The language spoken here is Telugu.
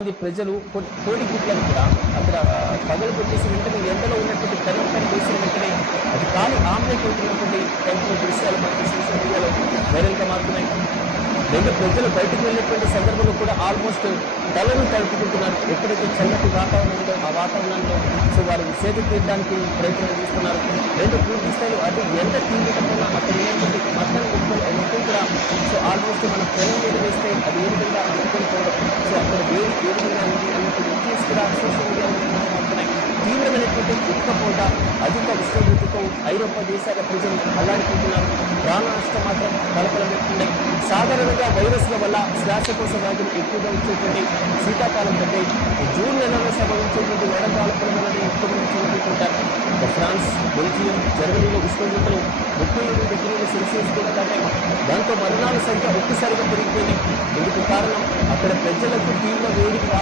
ప్రజలు కోడి గుడ్లను కూడా అక్కడ పగలు కొట్టేసి వెంటనే ఎండలో ఉన్నటువంటి కరెంట్ పని వేసిన వెంటనే అది కాలి ఆమ్లెట్ అవుతున్నటువంటి టైంలో దృశ్యాలు మనకి సోషల్ మీడియాలో వైరల్గా మారుతున్నాయి. లేదా ప్రజలు బయటకు వెళ్ళేటువంటి సందర్భంలో కూడా ఆల్మోస్ట్ తలను తడుపుకుంటున్నారు. ఎప్పుడైతే చల్లటి వాతావరణం ఉందో ఆ వాతావరణంలో సో వారు సేద తీయడానికి ప్రయత్నం చేస్తున్నారు. రెండు పూర్తి స్థాయిలో అది ఎంత తీవ్రతమైన అక్కడ ఏంటంటే మటన్ మొత్తం కూడా సో ఆల్మోస్ట్ మనం పొలం మీద వేస్తే అది ఏ విధంగా అనుకుని పోవడం సో అక్కడ వేడి ఏ విధంగా ఉంది అన్నట్టు విజయస్ కూడా సోషల్ మీడియాలో మారుతున్నాయి. తీవ్రమైనటువంటి ఉక్కపోత అధిక ఉష్ణోగ్రతతో ఐరోపా దేశాల ప్రజలు అల్లాడిపోతున్నారు. ప్రాణ నష్టం మాత్రం కలకలమెత్తున్నాయి. సాధారణంగా వైరస్ల వల్ల శ్వాసకోశ వ్యాధులు ఎక్కువగా వచ్చేటువంటి శీతాకాలం కంటే జూన్ నెలలో సంభవించేటువంటి వడగాల్పుల వల్లనే ఎక్కువ చూపుతుంటారు. ఫ్రాన్స్, బెల్జియం, జర్మనీలో ఉష్ణోగ్రతలు 37 డిగ్రీల సెల్సియస్ కూడా దాటాయి. దాంతో మరణాల సంఖ్య ఒక్కసారిగా పెరిగిపోయింది. ఇందుకు కారణం అక్కడ ప్రజలకు తీవ్ర వేడి